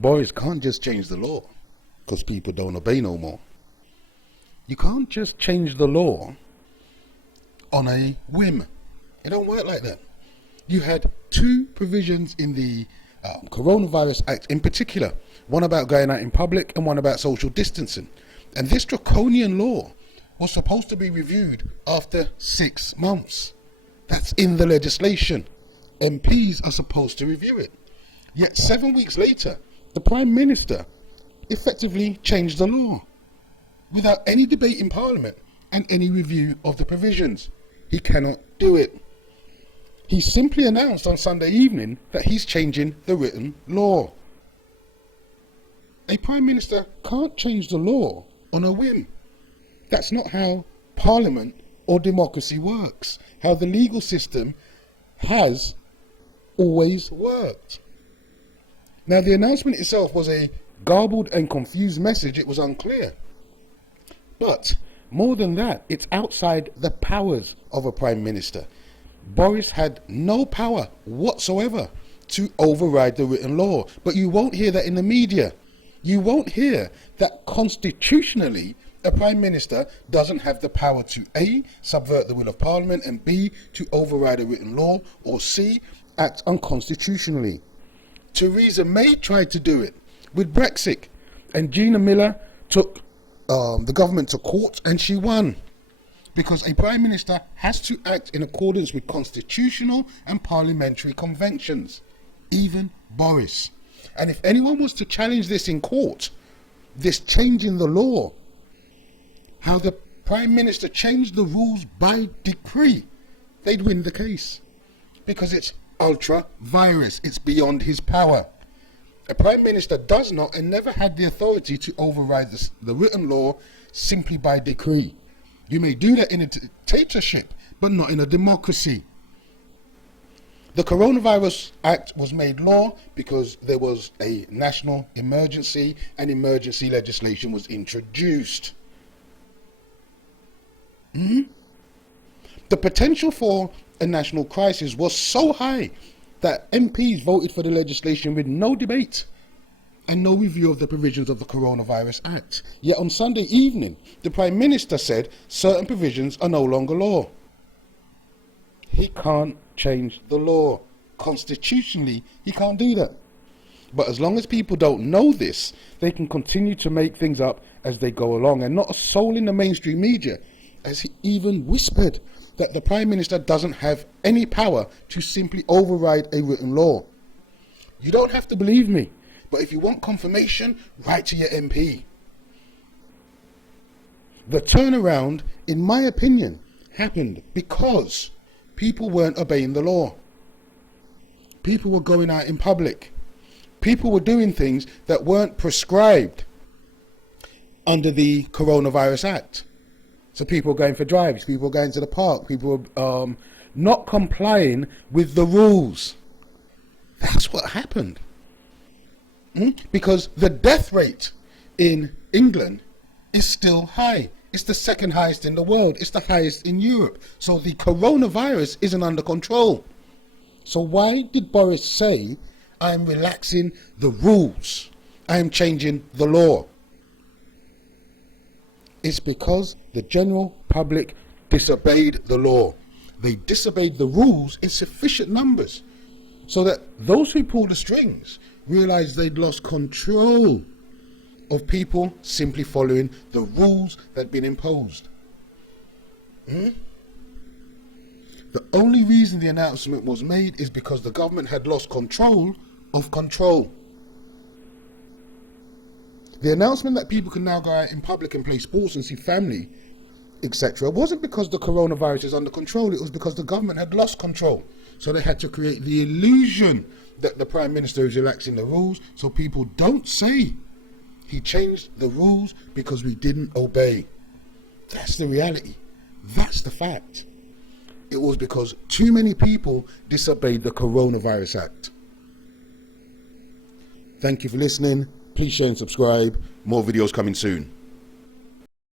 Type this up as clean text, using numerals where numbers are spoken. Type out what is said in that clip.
Boris can't just change the law because people don't obey no more. You can't just change the law on a whim. It don't work like that. You had two provisions in the Coronavirus Act in particular, one about going out in public and one about social distancing. And this draconian law was supposed to be reviewed after 6 months. That's in the legislation. MPs are supposed to review it. Yet 7 weeks later, the Prime Minister effectively changed the law without any debate in Parliament and any review of the provisions. He cannot do it. He simply announced on Sunday evening that he's changing the written law. A Prime Minister can't change the law on a whim. That's not how Parliament or democracy works, how the legal system has always worked. Now, the announcement itself was a garbled and confused message. It was unclear. But more than that, it's outside the powers of a Prime Minister. Boris had no power whatsoever to override the written law. But you won't hear that in the media. You won't hear that constitutionally a Prime Minister doesn't have the power to A, subvert the will of Parliament, and B, to override a written law, or C, act unconstitutionally. Theresa May tried to do it with Brexit, and Gina Miller took the government to court and she won. Because a Prime Minister has to act in accordance with constitutional and parliamentary conventions. Even Boris. And if anyone was to challenge this in court, this change in the law, how the Prime Minister changed the rules by decree, they'd win the case. Because it's ultra virus, it's beyond his power. A Prime Minister does not and never had the authority to override the written law simply by decree. You may do that in a dictatorship, but not in a democracy. The Coronavirus Act was made law because there was a national emergency and emergency legislation was introduced. The potential for a national crisis was so high that MPs voted for the legislation with no debate and no review of the provisions of the Coronavirus Act. Yet on Sunday evening, the Prime Minister said certain provisions are no longer law. He can't change the law. Constitutionally, he can't do that. But as long as people don't know this, they can continue to make things up as they go along. And not a soul in the mainstream media has even whispered that the Prime Minister doesn't have any power to simply override a written law. You don't have to believe me. But if you want confirmation, write to your MP. The turnaround, in my opinion, happened because people weren't obeying the law. People were going out in public. People were doing things that weren't prescribed under the Coronavirus Act. So people were going for drives, people were going to the park, people were not complying with the rules. That's what happened. Because the death rate in England is still high. It's the second highest in the world. It's the highest in Europe. So the coronavirus isn't under control. So why did Boris say, I'm relaxing the rules, I am changing the law? It's because the general public disobeyed the law. They disobeyed the rules in sufficient numbers so that those who pulled the strings realized they'd lost control of people simply following the rules that had been imposed. The only reason the announcement was made is because the government had lost control of control. The announcement that people can now go out in public and play sports and see family, etc., wasn't because the coronavirus is under control. It was because the government had lost control. So they had to create the illusion that the Prime Minister is relaxing the rules so people don't say he changed the rules because we didn't obey. That's the reality. That's the fact. It was because too many people disobeyed the Coronavirus Act. Thank you for listening. Please share and subscribe. More videos coming soon.